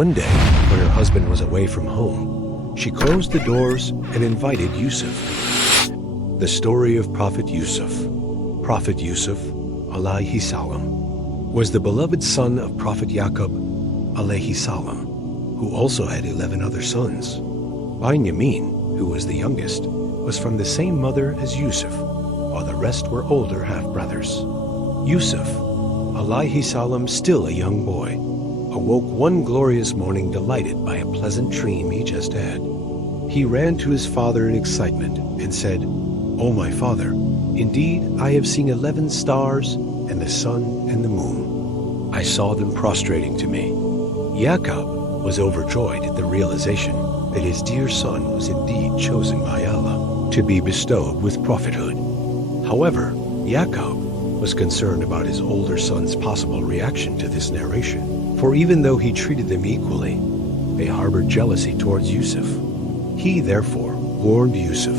One day, when her husband was away from home, she closed the doors and invited Yusuf. The story of Prophet Yusuf. Prophet Yusuf, alayhi salam, was the beloved son of Prophet Yaqub, alayhi salam, who also had 11 other sons. Binyamin, who was the youngest, was from the same mother as Yusuf, while the rest were older half-brothers. Yusuf, alayhi salam, still a young boy, awoke one glorious morning delighted by a pleasant dream he just had. He ran to his father in excitement and said, "O my father, indeed I have seen 11 stars and the sun and the moon. I saw them prostrating to me." Yaqub was overjoyed at the realization that his dear son was indeed chosen by Allah to be bestowed with prophethood. However, Yaqub was concerned about his older son's possible reaction to this narration, for even though he treated them equally, they harbored jealousy towards Yusuf. He therefore warned Yusuf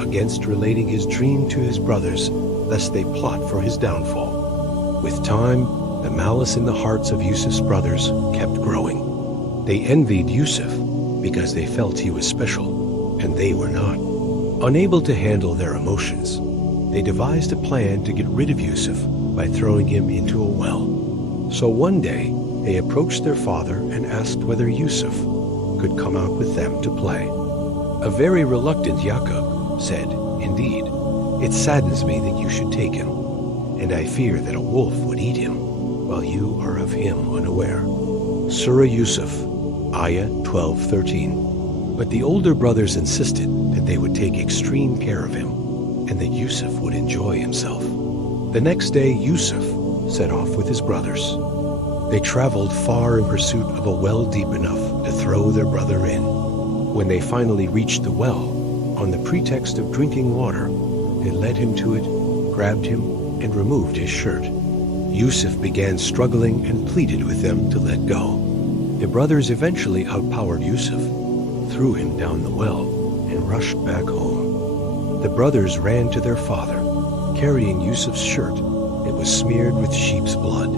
against relating his dream to his brothers, lest they plot for his downfall. With time, the malice in the hearts of Yusuf's brothers kept growing. They envied Yusuf because they felt he was special, and they were not. Unable to handle their emotions, they devised a plan to get rid of Yusuf by throwing him into a well. So one day, they approached their father and asked whether Yusuf could come out with them to play. A very reluctant Yaqub said, "Indeed, it saddens me that you should take him, and I fear that a wolf would eat him, while you are of him unaware." Surah Yusuf, Ayah 12-13. But the older brothers insisted that they would take extreme care of him, and that Yusuf would enjoy himself. The next day, Yusuf set off with his brothers. They traveled far in pursuit of a well deep enough to throw their brother in. When they finally reached the well, on the pretext of drinking water, they led him to it, grabbed him, and removed his shirt. Yusuf began struggling and pleaded with them to let go. The brothers eventually outpowered Yusuf, threw him down the well, and rushed back home. The brothers ran to their father, carrying Yusuf's shirt that was smeared with sheep's blood.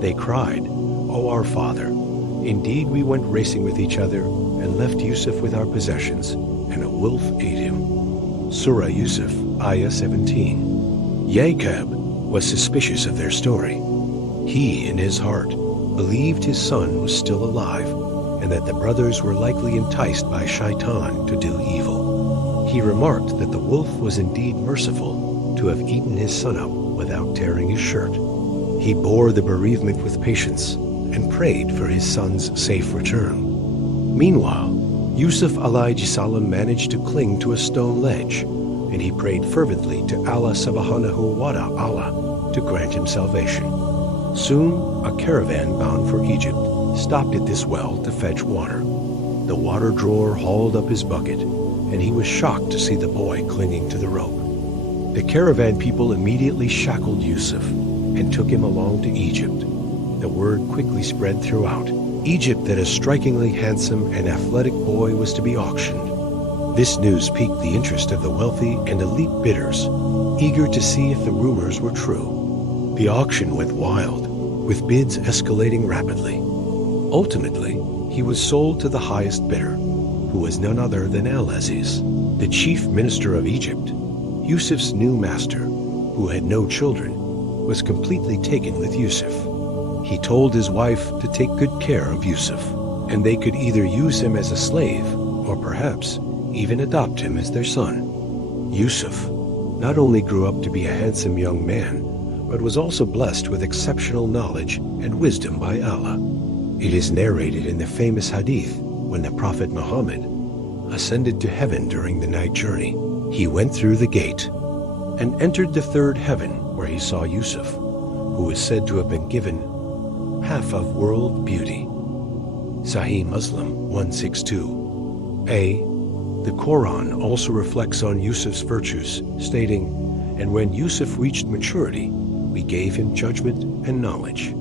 They cried, "O our father, indeed we went racing with each other and left Yusuf with our possessions, and a wolf ate him." Surah Yusuf, Ayah 17. Yaqub was suspicious of their story. He, in his heart, believed his son was still alive, and that the brothers were likely enticed by Shaitan to do evil. He remarked that the wolf was indeed merciful to have eaten his son up without tearing his shirt. He bore the bereavement with patience and prayed for his son's safe return. Meanwhile, Yusuf alayhi salam managed to cling to a stone ledge, and he prayed fervently to Allah subhanahu wa ta'ala to grant him salvation. Soon, a caravan bound for Egypt stopped at this well to fetch water. The water drawer hauled up his bucket, and he was shocked to see the boy clinging to the rope. The caravan people immediately shackled Yusuf and took him along to Egypt. The word quickly spread throughout Egypt that a strikingly handsome and athletic boy was to be auctioned. This news piqued the interest of the wealthy and elite bidders, eager to see if the rumors were true. The auction went wild, with bids escalating rapidly. Ultimately, he was sold to the highest bidder, who was none other than Al-Aziz, the chief minister of Egypt. Yusuf's new master, who had no children, was completely taken with Yusuf. He told his wife to take good care of Yusuf, and they could either use him as a slave, or perhaps even adopt him as their son. Yusuf not only grew up to be a handsome young man, but was also blessed with exceptional knowledge and wisdom by Allah. It is narrated in the famous hadith when the Prophet Muhammad ascended to heaven during the night journey. He went through the gate and entered the third heaven, where he saw Yusuf, who is said to have been given half of world beauty. Sahih Muslim 162. The Qur'an also reflects on Yusuf's virtues, stating, "And when Yusuf reached maturity, we gave him judgment and knowledge,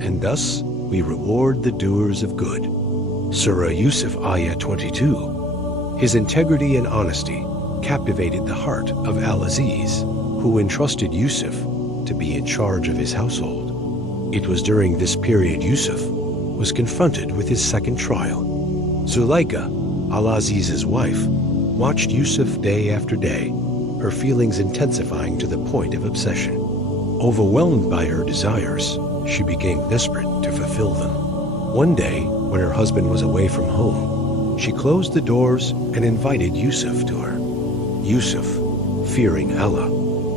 and thus we reward the doers of good." Surah Yusuf, Ayah 22. His integrity and honesty captivated the heart of Al-Aziz, who entrusted Yusuf to be in charge of his household. It was during this period Yusuf was confronted with his second trial. Zuleika, Al-Aziz's wife, watched Yusuf day after day, her feelings intensifying to the point of obsession. Overwhelmed by her desires, she became desperate to fulfill them. One day, when her husband was away from home, she closed the doors and invited Yusuf to her. Yusuf, fearing Allah,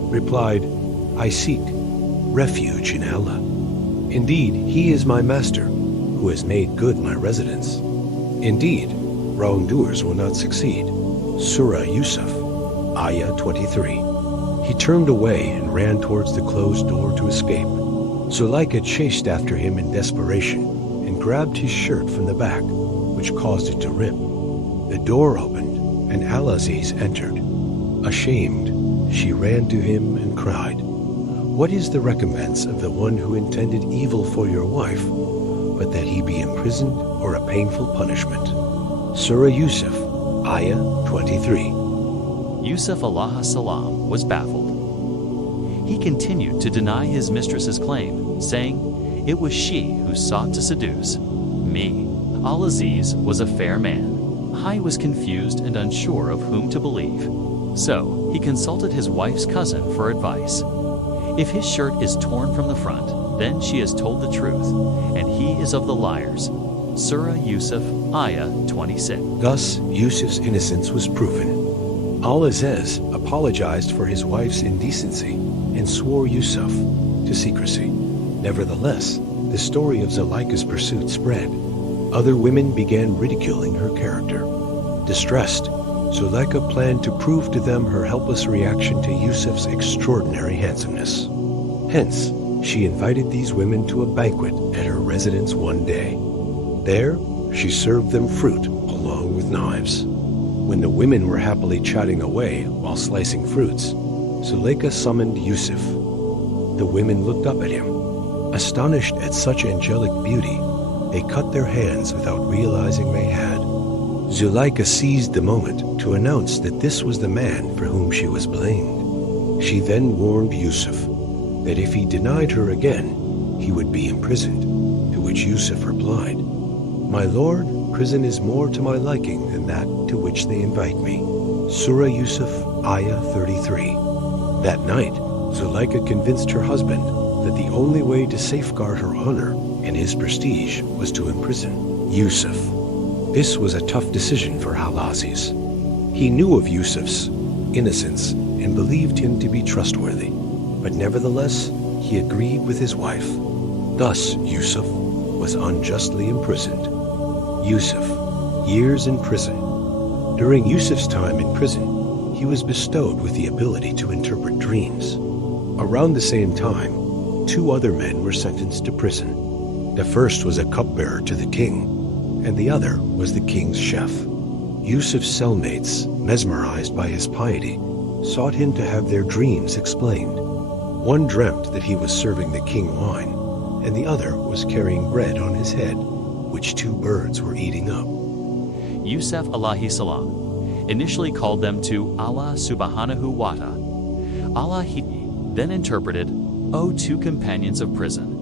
replied, "I seek refuge in Allah. Indeed, He is my master, who has made good my residence. Indeed, wrongdoers will not succeed." Surah Yusuf, Ayah 23. He turned away and ran towards the closed door to escape. Zuleika chased after him in desperation and grabbed his shirt from the back, which caused it to rip. The door opened and Al-Aziz entered. Ashamed, she ran to him and cried, "What is the recompense of the one who intended evil for your wife, but that he be imprisoned or a painful punishment?" Surah Yusuf, Ayah 23. Yusuf alayhi salam was baffled. He continued to deny his mistress's claim, saying, "It was she who sought to seduce me." Al-Aziz was a fair man. I was confused and unsure of whom to believe. So he consulted his wife's cousin for advice. If his shirt is torn from the front, then she has told the truth, and he is of the liars. Surah Yusuf, Ayah 26. Thus, Yusuf's innocence was proven. Al-Aziz apologized for his wife's indecency and swore Yusuf to secrecy. Nevertheless, the story of Zuleika's pursuit spread. Other women began ridiculing her character. Distressed, Zuleika planned to prove to them her helpless reaction to Yusuf's extraordinary handsomeness. Hence, she invited these women to a banquet at her residence one day. There, she served them fruit along with knives. When the women were happily chatting away while slicing fruits, Zuleika summoned Yusuf. The women looked up at him. Astonished at such angelic beauty, they cut their hands without realizing they had. Zuleika seized the moment to announce that this was the man for whom she was blamed. She then warned Yusuf that if he denied her again, he would be imprisoned, to which Yusuf replied, "My lord, prison is more to my liking than that to which they invite me." Surah Yusuf, Ayah 33. That night, Zuleika convinced her husband that the only way to safeguard her honor and his prestige was to imprison Yusuf. This was a tough decision for Al-Aziz. He knew of Yusuf's innocence and believed him to be trustworthy, but nevertheless, he agreed with his wife. Thus, Yusuf was unjustly imprisoned. Yusuf, years in prison. During Yusuf's time in prison, he was bestowed with the ability to interpret dreams. Around the same time, two other men were sentenced to prison. The first was a cupbearer to the king, and the other was the king's chef. Yusuf's cellmates, mesmerized by his piety, sought him to have their dreams explained. One dreamt that he was serving the king wine, and the other was carrying bread on his head, which two birds were eating up. Yusuf alayhi salam initially called them to Allah subhanahu wa ta'ala. Allah then interpreted, "O two companions of prison,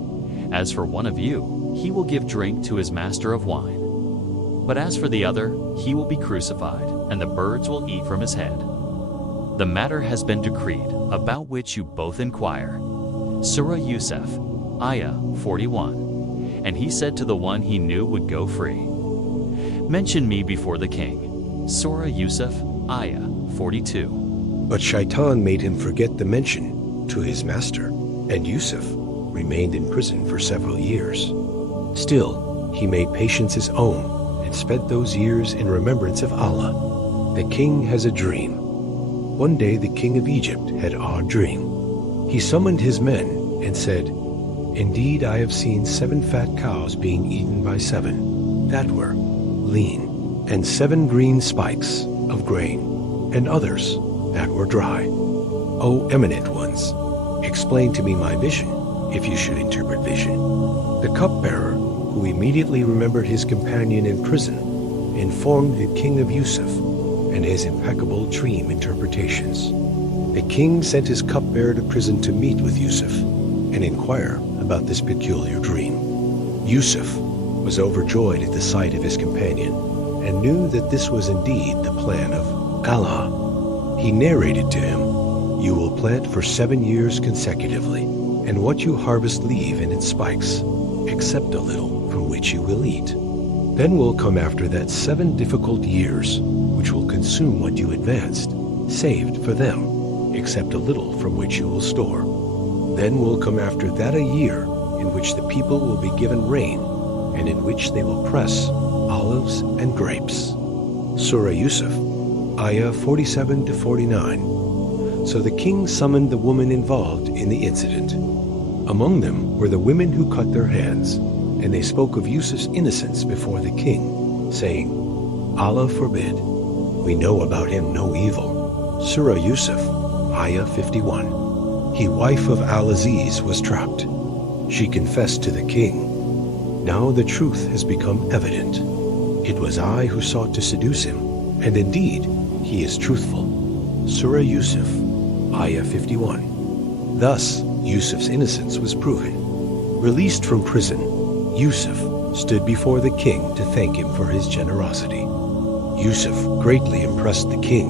as for one of you, he will give drink to his master of wine. But as for the other, he will be crucified, and the birds will eat from his head. The matter has been decreed, about which you both inquire." Surah Yusuf, Ayah 41. And he said to the one he knew would go free, "Mention me before the king." Surah Yusuf, Ayah 42. But Shaitan made him forget the mention to his master, and Yusuf remained in prison for several years. Still, he made patience his own and spent those years in remembrance of Allah. The king has a dream. One day the king of Egypt had an odd dream. He summoned his men and said, "Indeed, I have seen 7 fat cows being eaten by 7 that were lean, and 7 green spikes of grain, and others that were dry. O eminent ones, explain to me my vision, if you should interpret vision." The cupbearer, who immediately remembered his companion in prison, informed the king of Yusuf and his impeccable dream interpretations. The king sent his cupbearer to prison to meet with Yusuf and inquire about this peculiar dream. Yusuf was overjoyed at the sight of his companion and knew that this was indeed the plan of Allah. He narrated to him, "You will plant for 7 years consecutively, and what you harvest leave in its spikes, except a little from which you will eat. Then will come after that 7 difficult years, which will consume what you advanced, saved for them, except a little from which you will store. Then will come after that a year in which the people will be given rain, and in which they will press olives and grapes." Surah Yusuf, Ayah 47 to 49. So the king summoned the women involved in the incident. Among them were the women who cut their hands, and they spoke of Yusuf's innocence before the king, saying, "Allah forbid, we know about him no evil." Surah Yusuf, Ayah 51. He, wife of Al-Aziz, was trapped. She confessed to the king, "Now the truth has become evident. It was I who sought to seduce him, and indeed he is truthful." Surah Yusuf, Ayah 51. Thus, Yusuf's innocence was proven. Released from prison, Yusuf stood before the king to thank him for his generosity. Yusuf greatly impressed the king.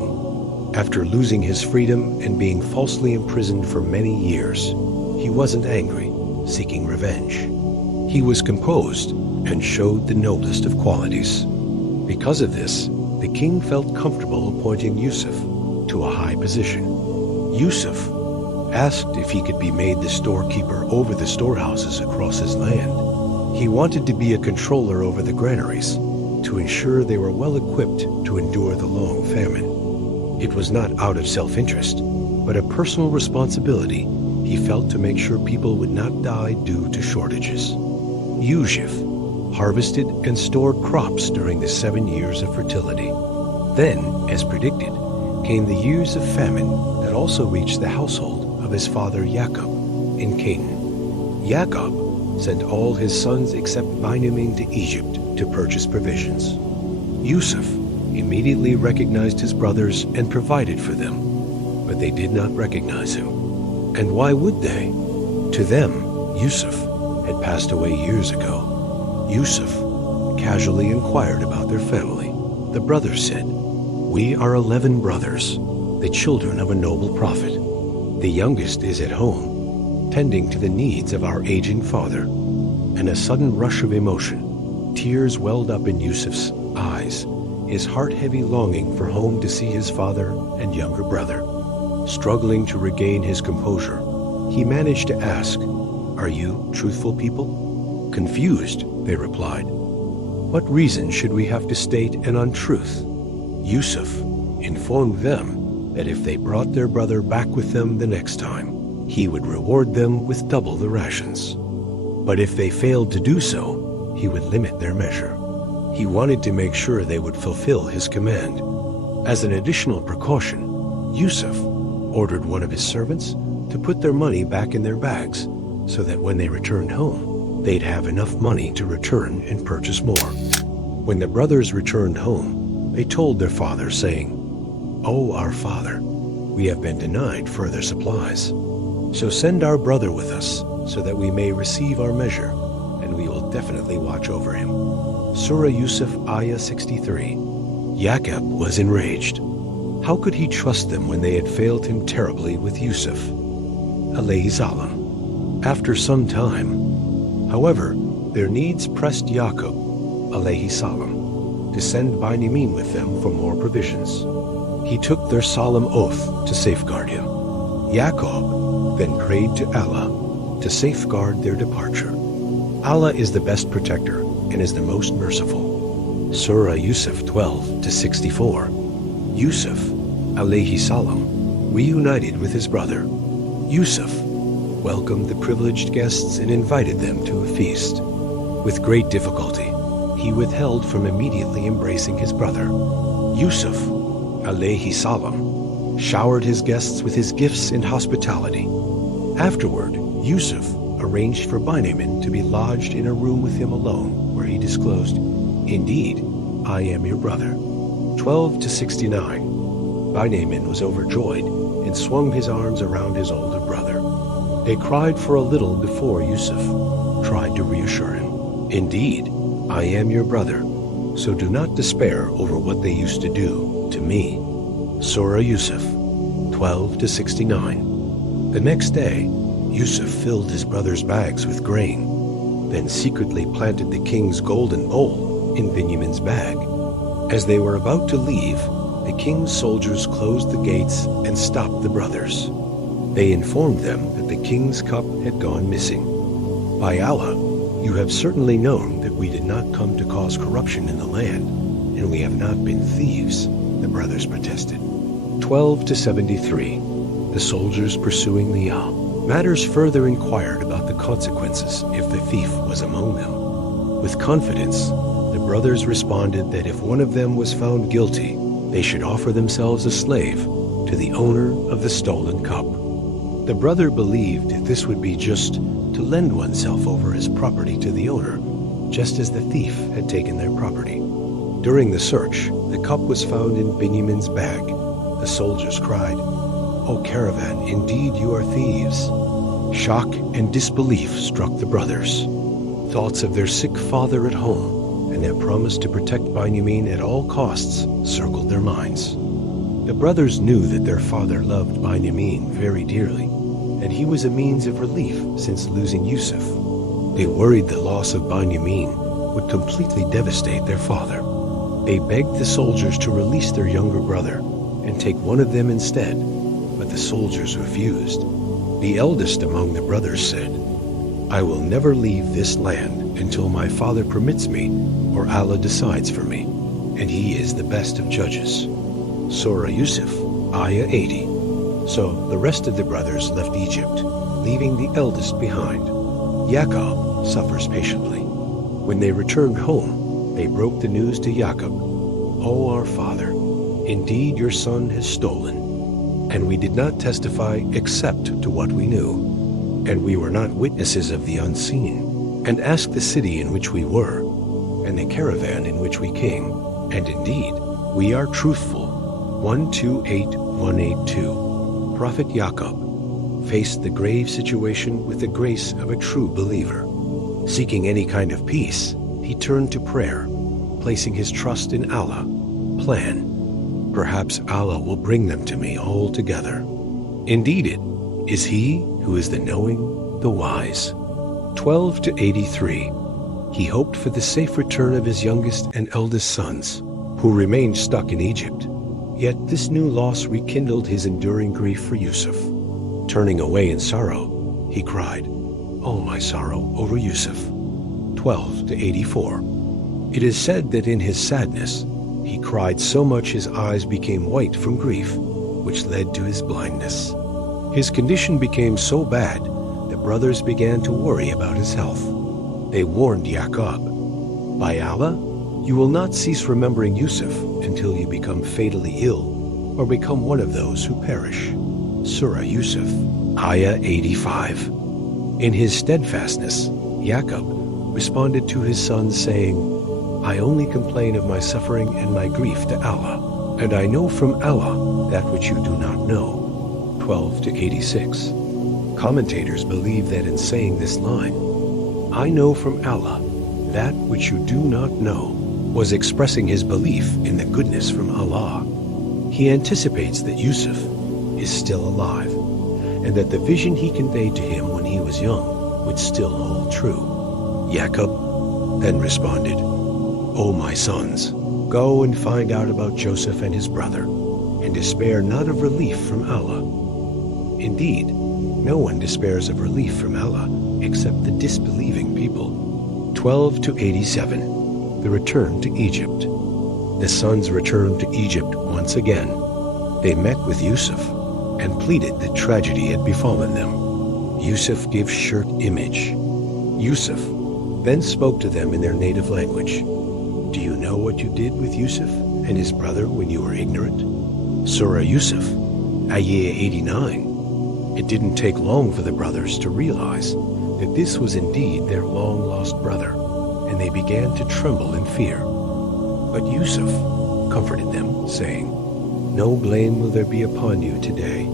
After losing his freedom and being falsely imprisoned for many years, he wasn't angry, seeking revenge. He was composed and showed the noblest of qualities. Because of this, the king felt comfortable appointing Yusuf to a high position. Yusuf asked if he could be made the storekeeper over the storehouses across his land. He wanted to be a controller over the granaries to ensure they were well equipped to endure the long famine. It was not out of self-interest, but a personal responsibility he felt to make sure people would not die due to shortages. Yusuf harvested and stored crops during the 7 years of fertility. Then, as predicted, came the years of famine that also reached the household of his father Jacob in Canaan. Jacob sent all his sons except Benjamin to Egypt to purchase provisions. Yusuf immediately recognized his brothers and provided for them, but they did not recognize him. And why would they? To them, Yusuf had passed away years ago. Yusuf casually inquired about their family. The brothers said, "We are 11 brothers, the children of a noble prophet. The youngest is at home, tending to the needs of our aging father." And a sudden rush of emotion, tears welled up in Yusuf's eyes, his heart heavy longing for home to see his father and younger brother. Struggling to regain his composure, he managed to ask, "Are you truthful people?" Confused, they replied, "What reason should we have to state an untruth?" Yusuf informed them that if they brought their brother back with them the next time, he would reward them with double the rations. But if they failed to do so, he would limit their measure. He wanted to make sure they would fulfill his command. As an additional precaution, Yusuf ordered one of his servants to put their money back in their bags so that when they returned home, they'd have enough money to return and purchase more. When the brothers returned home, they told their father, saying, "Oh, our father, we have been denied further supplies. So send our brother with us so that we may receive our measure, and we will definitely watch over him." Surah Yusuf, Ayah 63. Jacob was enraged. How could he trust them when they had failed him terribly with Yusuf? Alayhi salam. After some time, however, their needs pressed Jacob, alayhi salam, to send Benjamin with them for more provisions. He took their solemn oath to safeguard him. Jacob then prayed to Allah to safeguard their departure. Allah is the best protector and is the most merciful. Surah Yusuf 12 to 64. Yusuf, alayhi salam, reunited with his brother. Yusuf welcomed the privileged guests and invited them to a feast. With great difficulty, he withheld from immediately embracing his brother. Yusuf, alayhi salam, showered his guests with his gifts and hospitality. Afterward, Yusuf arranged for Benjamin to be lodged in a room with him alone, where he disclosed, "Indeed, I am your brother." 12 to 69. Benjamin was overjoyed and swung his arms around his older brother. They cried for a little before Yusuf tried to reassure him. Indeed, I am your brother, so do not despair over what they used to do to me. Surah Yusuf 12 to 69. The next day, Yusuf filled his brother's bags with grain, then secretly planted the king's golden bowl in Binyamin's bag. As they were about to leave, the king's soldiers closed the gates and stopped the brothers. They informed them that the king's cup had gone missing. By Allah, you have certainly known that we did not come to cause corruption in the land, and we have not been thieves, the brothers protested. 12 to 73. The soldiers pursuing the matters further inquired about the consequences if the thief was among them. With confidence, the brothers responded that if one of them was found guilty, they should offer themselves a slave to the owner of the stolen cup. The brother believed this would be just to lend oneself over as property to the owner, just as the thief had taken their property. During the search, the cup was found in Binyamin's bag. The soldiers cried, "O caravan, indeed you are thieves." Shock and disbelief struck the brothers. Thoughts of their sick father at home and their promise to protect Binyamin at all costs circled their minds. The brothers knew that their father loved Binyamin very dearly, and he was a means of relief since losing Yusuf. They worried the loss of Binyamin would completely devastate their father. They begged the soldiers to release their younger brother and take one of them instead, but the soldiers refused. The eldest among the brothers said, "I will never leave this land until my father permits me or Allah decides for me, and he is the best of judges." Surah Yusuf, Ayah 80. So the rest of the brothers left Egypt, leaving the eldest behind. Jacob suffers patiently. When they returned home, they broke the news to Jacob, "O our father, indeed your son has stolen, and we did not testify except to what we knew, and we were not witnesses of the unseen. And ask the city in which we were, and the caravan in which we came, and indeed we are truthful." 128-182. Prophet Jacob faced the grave situation with the grace of a true believer. Seeking any kind of peace, he turned to prayer, placing his trust in Allah. Plan. Perhaps Allah will bring them to me all together. Indeed it is He who is the knowing, the wise. 12 to 83. He hoped for the safe return of his youngest and eldest sons, who remained stuck in Egypt. Yet this new loss rekindled his enduring grief for Yusuf. Turning away in sorrow, he cried, "Oh my sorrow over Yusuf." 12 to 84. It is said that in his sadness, he cried so much his eyes became white from grief, which led to his blindness. His condition became so bad, the brothers began to worry about his health. They warned Jacob, "By Allah, you will not cease remembering Yusuf until you become fatally ill or become one of those who perish." Surah Yusuf, Ayah 85. In his steadfastness, Jacob responded to his sons saying, "I only complain of my suffering and my grief to Allah, and I know from Allah that which you do not know." 12 to 86. Commentators believe that in saying this line, "I know from Allah that which you do not know," was expressing his belief in the goodness from Allah. He anticipates that Yusuf is still alive, and that the vision he conveyed to him when he was young would still hold true. Jacob then responded, "O my sons, go and find out about Joseph and his brother, and despair not of relief from Allah. Indeed, no one despairs of relief from Allah except the disbelieving people." 12 to 87. The return to Egypt. The sons returned to Egypt once again. They met with Yusuf and pleaded that tragedy had befallen them. Yusuf gave short image. Yusuf then spoke to them in their native language. "Do you know what you did with Yusuf and his brother when you were ignorant?" Surah Yusuf, Ayah 89. It didn't take long for the brothers to realize that this was indeed their long-lost brother, and they began to tremble in fear. But Yusuf comforted them, saying, "No blame will there be upon you today.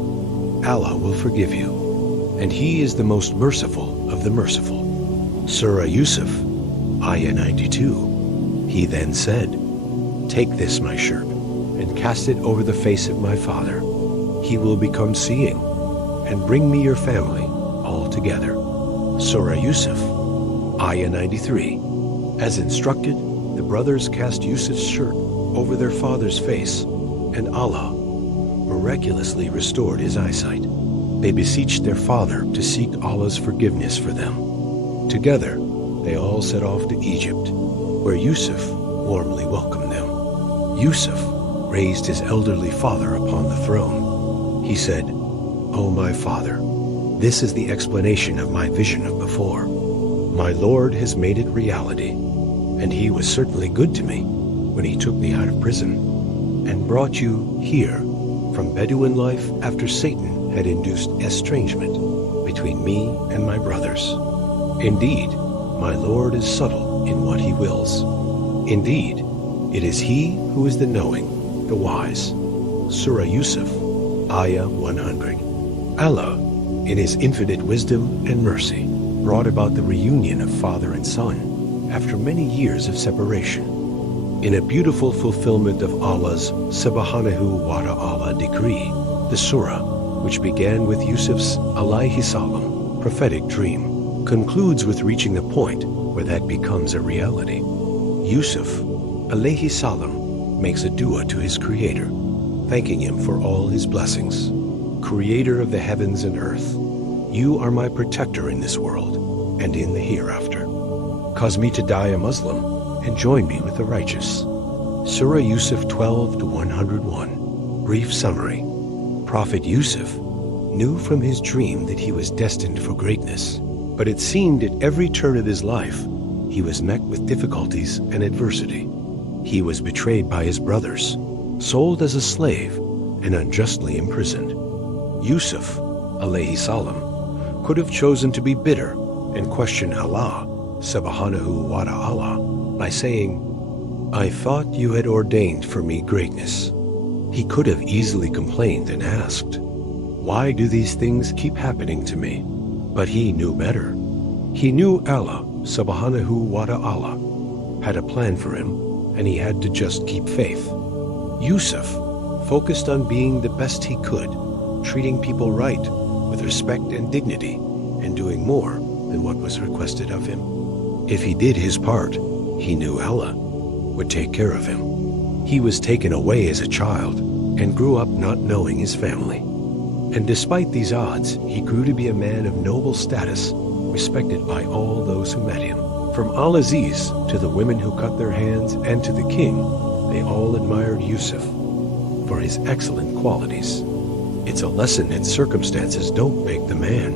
Allah will forgive you, and He is the most merciful of the merciful." Surah Yusuf, Ayah 92. He then said, "Take this, my shirt, and cast it over the face of my father. He will become seeing, and bring me your family all together." Surah Yusuf, Ayah 93. As instructed, the brothers cast Yusuf's shirt over their father's face, and Allah miraculously restored his eyesight. They beseeched their father to seek Allah's forgiveness for them. Together, they all set off to Egypt, where Yusuf warmly welcomed them. Yusuf raised his elderly father upon the throne. He said, "O my father, this is the explanation of my vision of before. My Lord has made it reality, and he was certainly good to me when he took me out of prison and brought you here from Bedouin life after Satan had induced estrangement between me and my brothers. Indeed, my Lord is subtle in what he wills. Indeed, it is he who is the knowing, the wise." Surah Yusuf, Ayah 100. Allah, in his infinite wisdom and mercy, brought about the reunion of father and son after many years of separation. In a beautiful fulfillment of Allah's Subhanahu wa Ta'ala decree, the surah, which began with Yusuf's عليه السلام prophetic dream, concludes with reaching the point where that becomes a reality. Yusuf عليه السلام makes a dua to his creator, thanking him for all his blessings. "Creator of the heavens and earth, you are my protector in this world and in the hereafter. Cause me to die a Muslim and join me with the righteous." Surah Yusuf 12 to 101. Brief summary. Prophet Yusuf knew from his dream that he was destined for greatness, but it seemed at every turn of his life he was met with difficulties and adversity. He was betrayed by his brothers, sold as a slave, and unjustly imprisoned. Yusuf, alayhi salam, could have chosen to be bitter and question Allah, subhanahu wa ta'ala, by saying, "I thought you had ordained for me greatness." He could have easily complained and asked, "Why do these things keep happening to me?" But he knew better. He knew Allah, subhanahu wa ta'ala, had a plan for him, and he had to just keep faith. Yusuf focused on being the best he could, treating people right, with respect and dignity, and doing more than what was requested of him. If he did his part, he knew Allah would take care of him. He was taken away as a child and grew up not knowing his family. And despite these odds, he grew to be a man of noble status, respected by all those who met him. From Al-Aziz to the women who cut their hands and to the king, they all admired Yusuf for his excellent qualities. It's a lesson that circumstances don't make the man.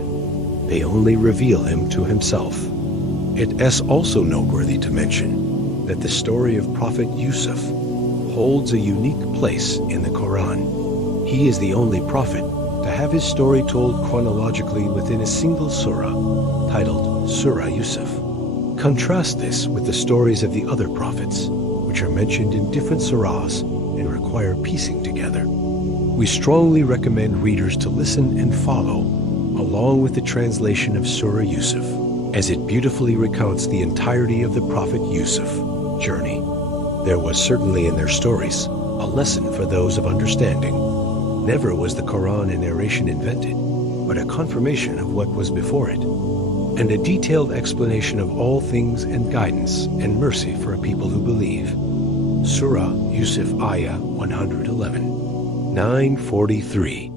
They only reveal him to himself. It is also noteworthy to mention that the story of Prophet Yusuf holds a unique place in the Qur'an. He is the only prophet to have his story told chronologically within a single surah, titled Surah Yusuf. Contrast this with the stories of the other prophets, which are mentioned in different surahs and require piecing together. We strongly recommend readers to listen and follow along with the translation of Surah Yusuf, as it beautifully recounts the entirety of the Prophet Yusuf journey. There was certainly in their stories a lesson for those of understanding. Never was the Quran a narration invented, but a confirmation of what was before it, and a detailed explanation of all things and guidance and mercy for a people who believe. Surah Yusuf Ayah 111. 943.